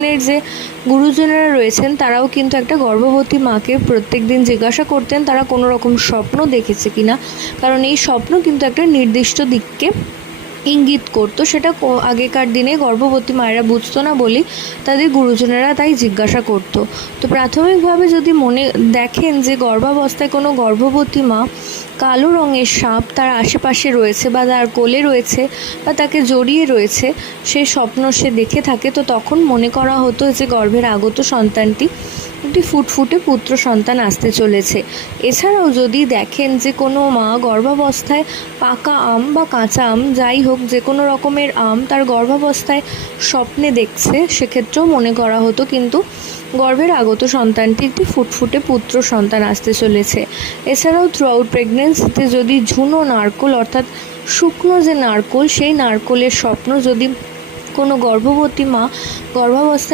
এর যে গুরুজনেরা রয়েছেন তারাও কিন্তু একটা গর্ভবতী মাকে প্রত্যেক দিন জিজ্ঞাসা করতেন তারা কোনো রকম স্বপ্ন দেখেছে কিনা, কারণ এই স্বপ্ন কিন্তু একটা নির্দিষ্ট দিককে ইঙ্গিত করতো। সেটা আগেকার দিনে গর্ভবতী মায়েরা বুঝতো না বলেই তাদের গুরুজনেরা তাই জিজ্ঞাসা করতো। তো প্রাথমিকভাবে যদি মনে দেখেন যে গর্ভাবস্থায় কোনো গর্ভবতী মা কালো রঙের সাপ তার আশেপাশে রয়েছে বা তার কোলে রয়েছে বা তাকে জড়িয়ে রয়েছে, সেই স্বপ্ন সে দেখে থাকে, তো তখন মনে করা হতো যে গর্ভের আগত সন্তানটি একটি ফুটফুটে পুত্র সন্তান আসতে চলেছে। এছাড়াও যদি দেখেন যে কোনো মা গর্ভাবস্থায় পাকা আম বা কাঁচা আম যাই হোক যে কোনো রকমের আম তার গর্ভাবস্থায় স্বপ্নে দেখছে, সেক্ষেত্রেও মনে করা হতো কিন্তু গর্ভের আগত সন্তানটি একটি ফুটফুটে পুত্র সন্তান আসতে চলেছে। এছাড়াও থ্রু আউট প্রেগনেন্সিতে যদি ঝুনো নারকোল অর্থাৎ শুকনো যে নারকোল সেই নারকোলের স্বপ্ন যদি কোনো গর্ভবতী মা গর্ভাবস্থায়